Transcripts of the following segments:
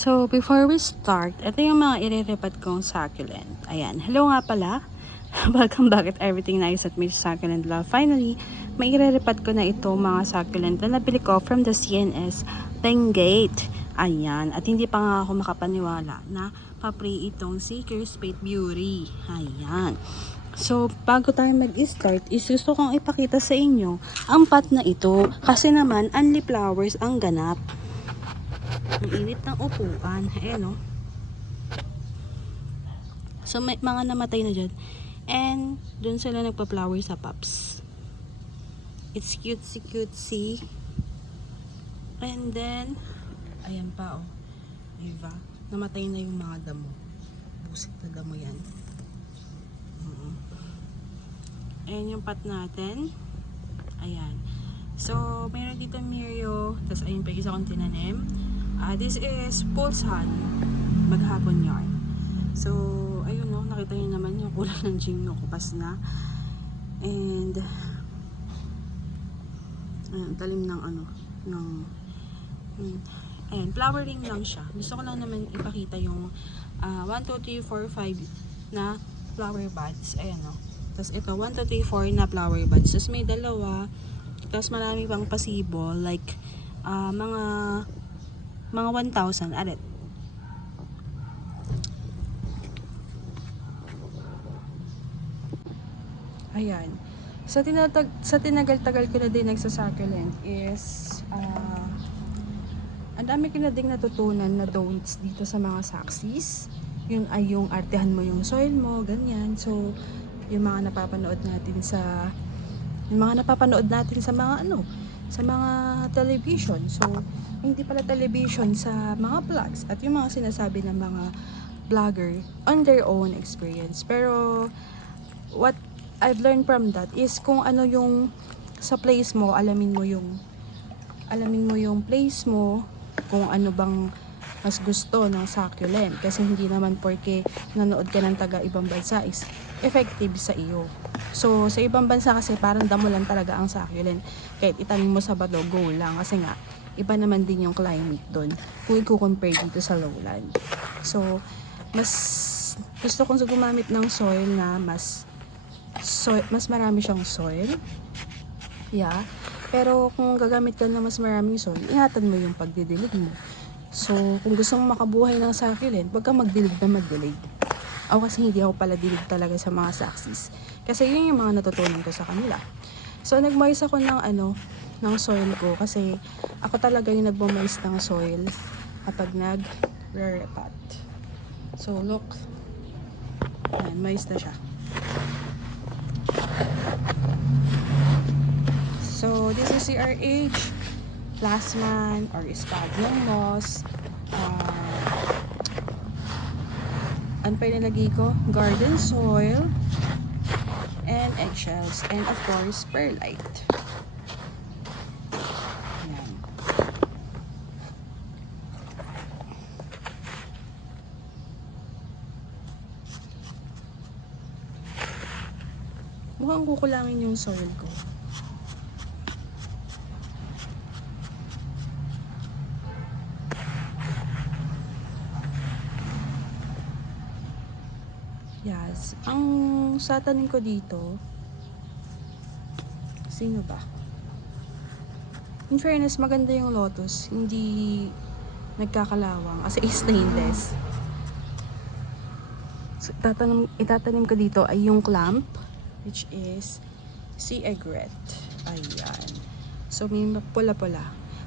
So, before we start, ito yung mga irerepot kong succulent. Ayan. Hello nga pala. Welcome back at everything nice at Miss Succulent Love. Finally, may irerepot ko na ito mga succulent na nabili ko from the CNS Bengate. Ayan. At hindi pa nga ako makapaniwala na papre itong Seeker's Fate Beauty. Ayan. So, bago tayo mag-start, gusto kong ipakita sa inyo ang pot na ito. Kasi naman, only flowers ang ganap. Ang init ng upuan. Ayan o. So, may mga namatay na dyan. And, dun sila nagpa-flower sa pops. It's cutesy. And then, ayan pa o. Diba? Namatay na yung mga damo. Busit na damo yan. Ayan yung pot natin. Ayan. So, mayroon dito Mirio. Tapos, ayun pa isa kong tinanim. This is Pulsan maghapon yarn. So, ayun no, nakita niyo naman yung kulay ng Jingno kupas na. And ayun, talim ng ano, ng ayan, flowering lang siya. Gusto ko lang naman ipakita yung 1, 2, 3, 4, 5 na flower buds. Ayan no. Tapos ito, 1, 2, 3, 4 na flower buds. Tapos may dalawa. Tapos marami pang possible. Like, mga 1,000 alit. Ayan. Sa tinagal-tagal ko na din nagsa-succulent is ang dami ko na din natutunan na don'ts dito sa mga saxis. Yun ay yung artehan mo yung soil mo, ganyan. So, yung mga napapanood natin sa mga ano, sa mga television. So, hindi pala television sa mga vlogs at yung mga sinasabi ng mga vlogger on their own experience. Pero, what I've learned from that is kung ano yung sa place mo, alamin mo yung place mo, kung ano bang mas gusto ng succulent. Kasi hindi naman porke nanood ka ng taga ibang bansa is effective sa iyo. So, sa ibang bansa kasi parang damo lang talaga ang succulent. Kahit itanim mo sa bato, go lang. Kasi nga, iba naman din yung climate doon kung i-compare dito sa lowland. So, mas gusto kong gumamit ng soil na mas marami siyang soil. Yeah. Pero kung gagamit ka na mas maraming soil, ingatan mo yung pagdidilig mo. So, kung gusto mong makabuhay ng succulent, wag kang magdilig na magdilig. Ako kasi hindi ako pala dilig talaga sa mga saxis. Kasi yun yung mga natutunan ko sa kanila. So, nag-moist ako ng soil ko kasi ako talaga yung nagmo-moist ng soil kapag nag-repot. So, look. Ayan, moist na siya. So, this is CRH, Plasman, or Sphagnum moss. Ano pa yung nilagay ko? Garden soil, and eggshells, and of course, perlite. Ayan. Mukhang kukulangin yung soil ko. Yes. Ang sa tanim ko dito, sino ba? In fairness, maganda yung lotus. Hindi nagkakalawang kasi stainless. So, itatanim ko dito ay yung clamp, which is sea egret. Ayan. So, may pula-pula.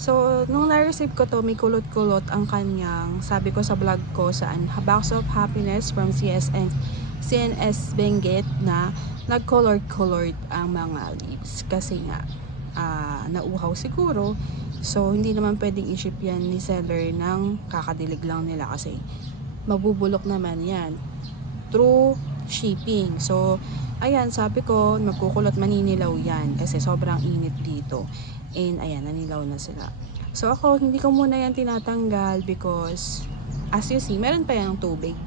So, nung na-receive ko to, may kulot-kulot ang kanyang, sabi ko sa vlog ko, saan, Box of Happiness from CNS Benguet na nag-colored ang mga leaves. Kasi nga, nauhaw siguro. So, hindi naman pwedeng i-ship yan ni seller ng kakadilig lang nila kasi mabubulok naman yan through shipping. So, ayan, sabi ko, magkukulot, maninilaw yan kasi sobrang init dito. And ayan, nanilaw na sila. So ako, hindi ko muna yan tinatanggal because as you see, meron pa yung tubig.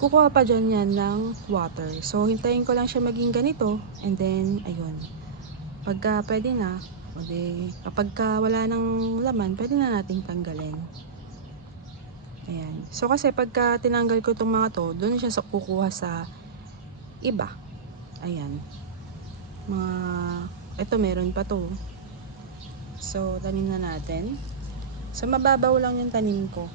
Kukuha pa dyan yan ng water. So hintayin ko lang siya maging ganito and then, ayun. Pagka pwede na, O di, kapag wala nang laman, pwede na nating tanggalin. Ayan. So, kasi pagka tinanggal ko itong mga to, doon siya kukuha sa iba. Ayan. Ito meron pa to. So, tanim na natin. So, mababaw lang yung tanim ko.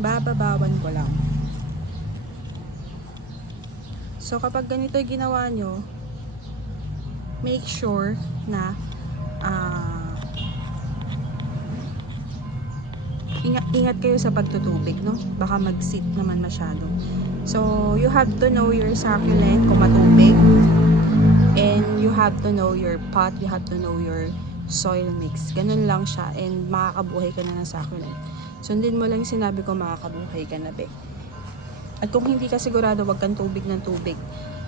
Bababawan ko lang. So, kapag ganito yung ginawa nyo, make sure na ingat kayo sa pagtutubig, no? Baka mag-sit naman masyado. So, you have to know your succulent kung matubig. And you have to know your pot, you have to know your soil mix. Ganun lang siya. And makakabuhay ka na ng succulent. Sundin mo lang yung sinabi ko, makakabuhay ka na, be. At kung hindi ka sigurado, wag kang tubig ng tubig.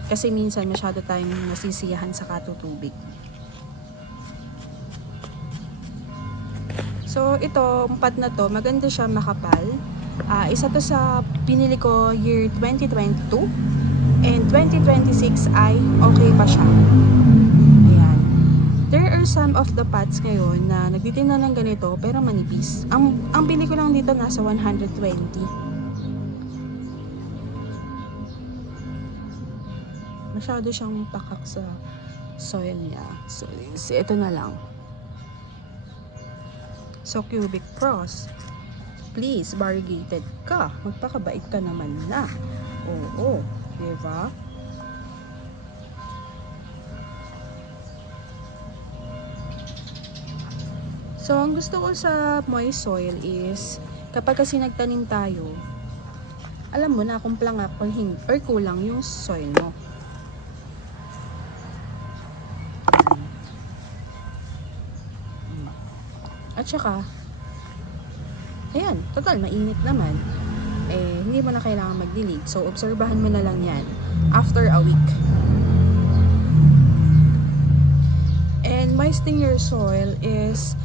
Kasi minsan masyado tayong nasisiyahan sa katutubig. So, itong pot na to, maganda siya, makapal. Isa to sa pinili ko year 2022. And 2026 ay okay pa siya. Ayan. There are some of the pots ngayon na nagtitinda ng ganito pero manipis. Ang bili ko lang dito nasa 120. Masyado siyang pakak sa soil niya. So, ito na lang. So, Cubic Pros, please, variegated ka. Magpakabait ka naman na. Oo, diba? So, ang gusto ko sa moist soil is, kapag kasi nagtanim tayo, alam mo na kung plangak or kulang yung soil mo. At saka, ayan, total, mainit naman. Hindi mo na kailangan magdilig. So, obserbahan mo na lang yan after a week. And moistening your soil is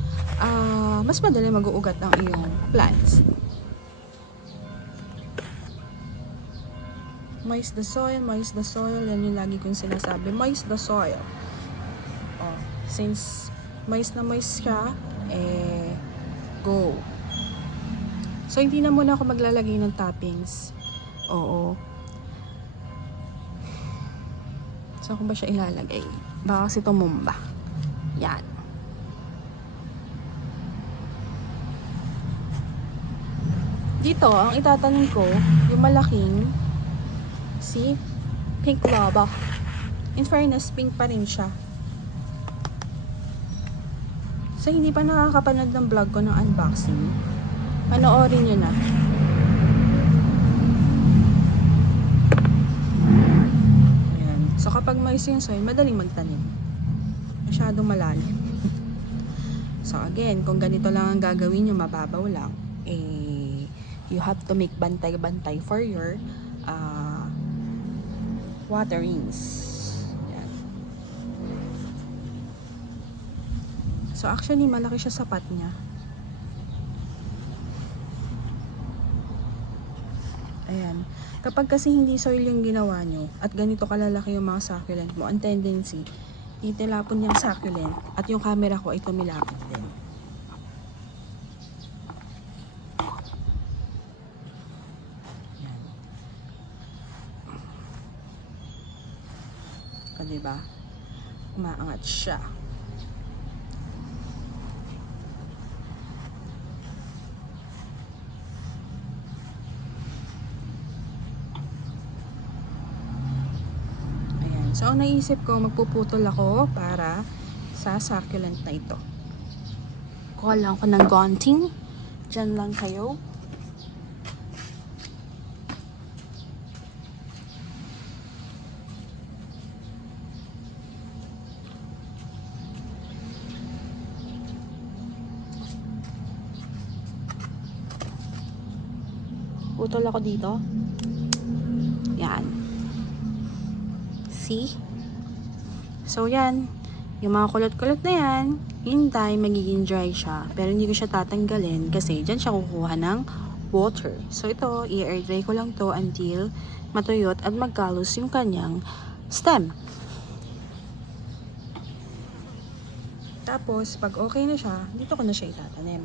mas madali mag-uugat ang iyong plants. Moist the soil, moist the soil. Yan yung lagi kong sinasabi. Moist the soil. Since moist na moist siya, go. So, hindi na muna ako maglalagay ng toppings. Oo. So, kung ba siya ilalagay? Baka kasi tumumba. Yan. Dito, ang itatanim ko, yung malaking, pink lava. In fairness, pink pa rin siya. So, hindi pa nakakapanood ng vlog ko ng unboxing, panoorin nyo na. Ayan. So, kapag moist yung soil, madaling magtanim. Masyadong malalim. So, again, kung ganito lang ang gagawin nyo, mababaw lang, you have to make bantay-bantay for your waterings. Ayan. So, actually, malaki siya sa pot niya. Ayan. Kapag kasi hindi soil yung ginawa nyo, at ganito kalalaki yung mga succulent mo, ang tendency, itilapon yung succulent, at yung camera ko ay tumilapon din. Ayan. O, diba? Umaangat siya. So, ang naisip ko, magpuputol ako para sa succulent na ito. Kuha lang ako ng gunting. Diyan lang kayo. Putol ako dito. Yan. See? So, yan. Yung mga kulot-kulot na yan, in time, magiging dry siya. Pero hindi ko siya tatanggalin kasi dyan siya kukuha ng water. So, ito, i-air dry ko lang to until matuyot at magkalos yung kanyang stem. Tapos, pag okay na siya, dito ko na siya itatanim.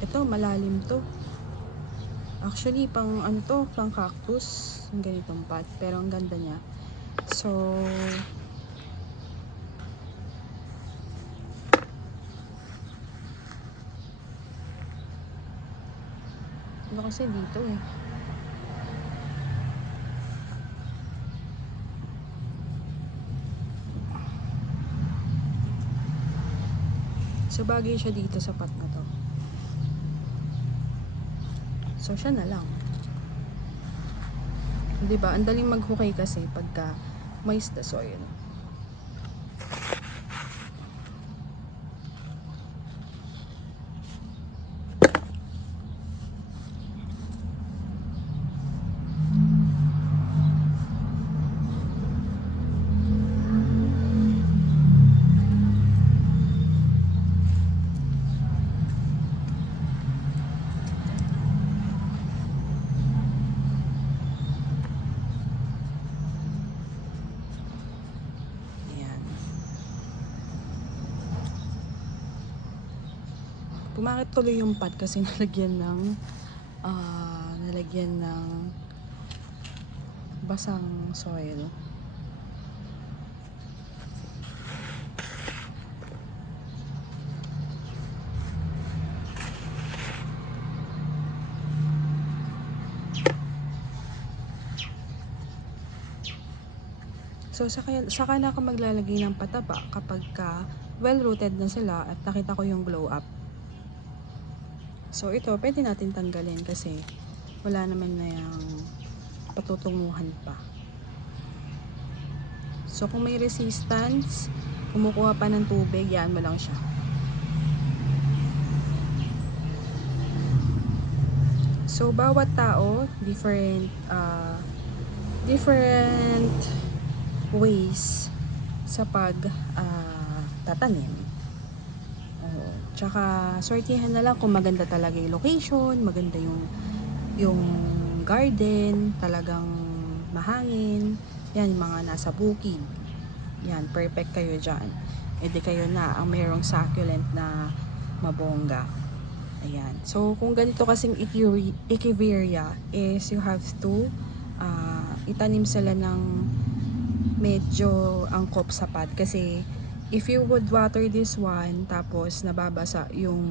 Ito, malalim to. Actually, pang ano to, pang cactus, yung ganitong pot. Pero ang ganda niya. So, ano kasi dito eh. So, bagay siya dito sa pot na to. So, siya na lang. Diba? Ang daling maghukay kasi pagka moist the soil. Pumakit tuloy yung pot kasi nalagyan ng basang soil. So, saka na ako maglalagay ng pataba kapag well-rooted na sila at nakita ko yung glow up. So, ito, pwede natin tanggalin kasi wala naman na yung patutunguhan pa. So, kung may resistance, kumukuha pa ng tubig, yan mo lang siya. So, bawat tao, different ways sa tatanim. Tsaka, sortihan na lang kung maganda talaga yung location, maganda yung garden, talagang mahangin. Yan, yung mga nasa bukid. Yan, perfect kayo dyan. E di kayo na ang mayroong succulent na mabongga. Ayan. So, kung ganito kasing Echeveria is you have to itanim sila ng medyo angkop sa pot kasi if you would water this one tapos nababasa yung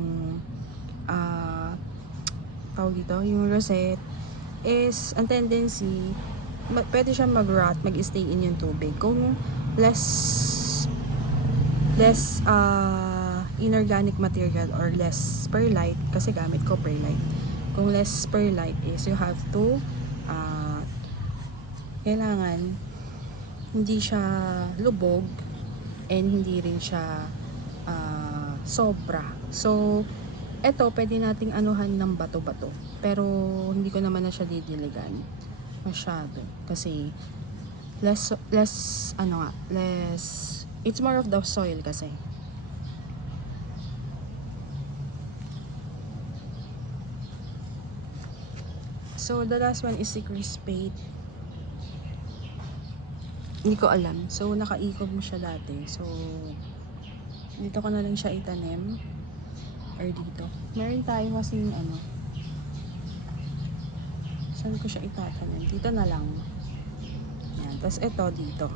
tawag dito, yung rosette is ang tendency pwede siya mag-rot, mag-stay in yung tubig kung less inorganic material or less perlite kasi gamit ko perlite. Kung less perlite is you have to kailangan hindi siya lubog and hindi rin siya sobra. So, eto pwede nating anuhan ng bato-bato. Pero hindi ko naman na siya didiligan masyado kasi less it's more of the soil kasi. So, the last one is si crispate. Hindi ko alam. So, nakaikog mo siya dati. So, dito ko na lang siya itanim. Or dito. Meron tayo kasing saan ko siya itatanim? Dito na lang. Yan. Tapos, ito dito.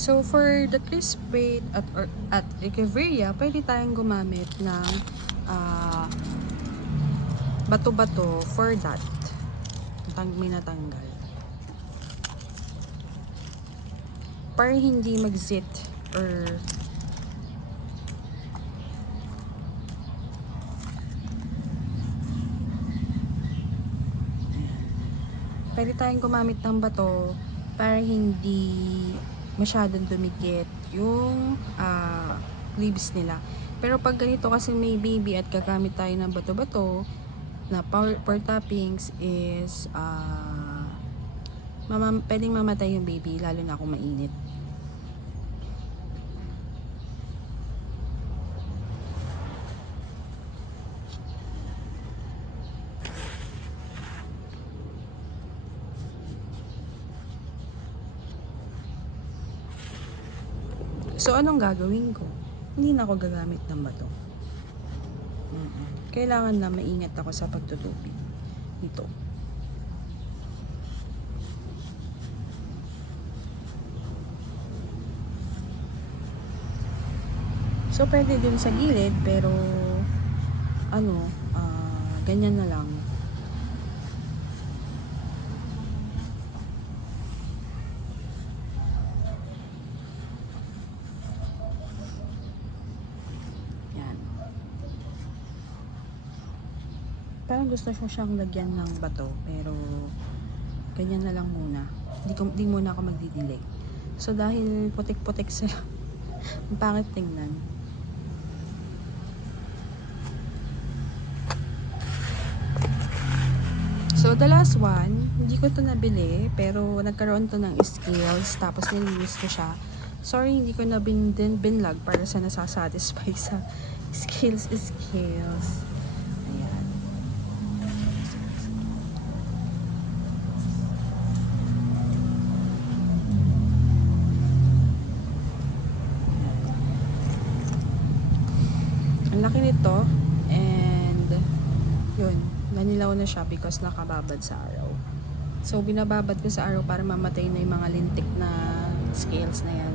So, for the crispate at Echeveria, pwede tayong gumamit ng bato-bato for that. May natanggal. Para hindi mag-zit or pwede tayong gumamit ng bato para hindi masyadong dumikit yung leaves nila. Pero pag ganito kasi may baby at gagamit tayo ng bato-bato na for toppings is pwedeng mamatay yung baby lalo na kung mainit. So, anong gagawin ko? Hindi na ako gagamit ng bato. Kailangan na maingat ako sa pagtutupid dito. So, pwede din sa gilid, pero ganyan na lang. Parang gusto ko siyang lagyan ng bato, pero ganyan na lang muna. Di muna ako magdidilig. So dahil putik-putik sila, ang pangit tingnan. So the last one, hindi ko to nabili, pero nagkaroon to ng scales, tapos nilinis ko siya. Sorry, hindi ko na binlog para sa nasasatisfy sa scales. Ang laki nito, and yun, nanilaw na siya because nakababad sa araw. So binababad ko sa araw para mamatay na yung mga lintik na scales na yan.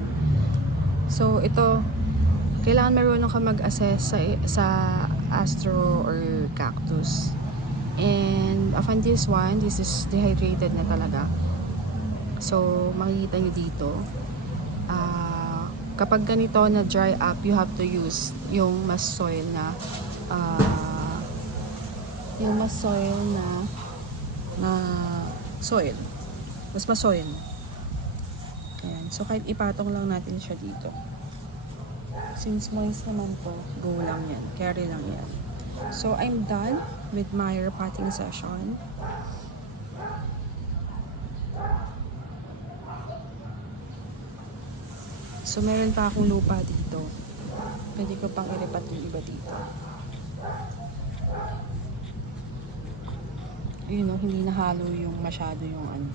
So ito, kailangan marunong ka mag-assess sa astro or cactus. And upon this one, this is dehydrated na talaga. So makikita nyo dito, kapag ganito na dry up, you have to use yung mas soil na soil. Mas masoil. Ayan. So kahit ipatong lang natin siya dito. Since moist naman po, go lang yan. Carry lang yan. So I'm done with my repotting session. So, meron pa akong lupa dito. Pwede ko pang iripat yung iba dito. Ayun o, hindi nahalo yung masyado yung ano.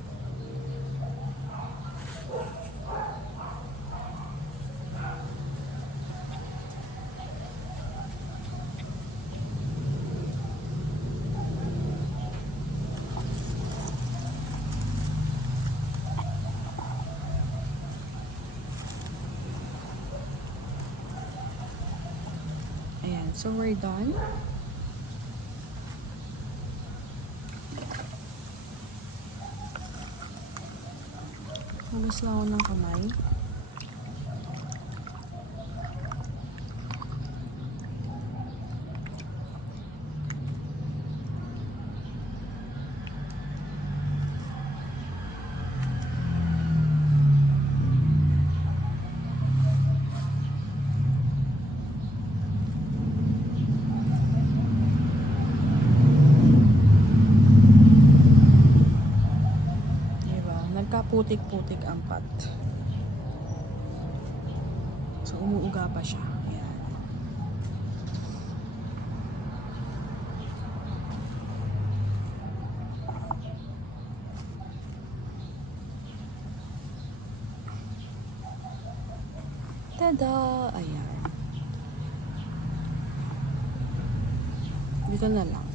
So, we're done. Hugas lang ako ng kamay. Putik-putik ang pot. So, umuuga pa siya. Ayan. Tada! Ayan. Dito na lang.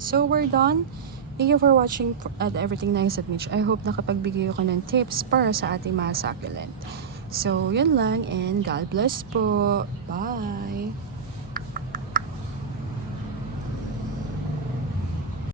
So, we're done. Thank you for watching at Everything Nice at Mitch. I hope nakapagbigay ko ng tips para sa ating mga succulent. So, yun lang and God bless po. Bye!